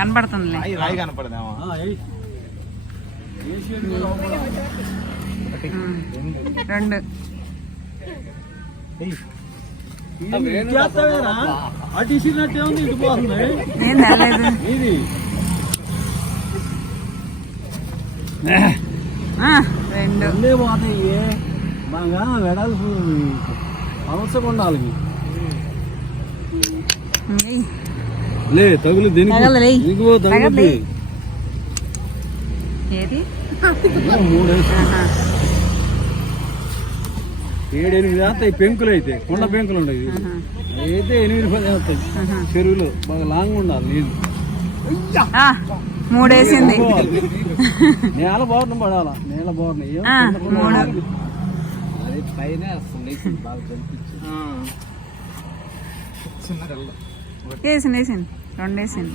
కనపడుతుంది. రెండు అటు ఇసినట్టే ఉంది, ఇటు పోతుంది. ఏం తెలేదు. రెండు పోతాయి బాగా వెడల్పు అవసరం ఉండాలి. లే తగులు దీనికి ఏడు 8 వేస్తాయి పెంకులు. అయితే కొండ పెంకులు ఉండవు. అయితే 8-10 వేస్తాయి. చెరువులో బాగా లాంగ్ ఉండాలి నీళ్ళు. 3 వేసింది. నేల బోర్న పడాలా, నేల బోర్న పైన వేసింది. 2 వేసింది.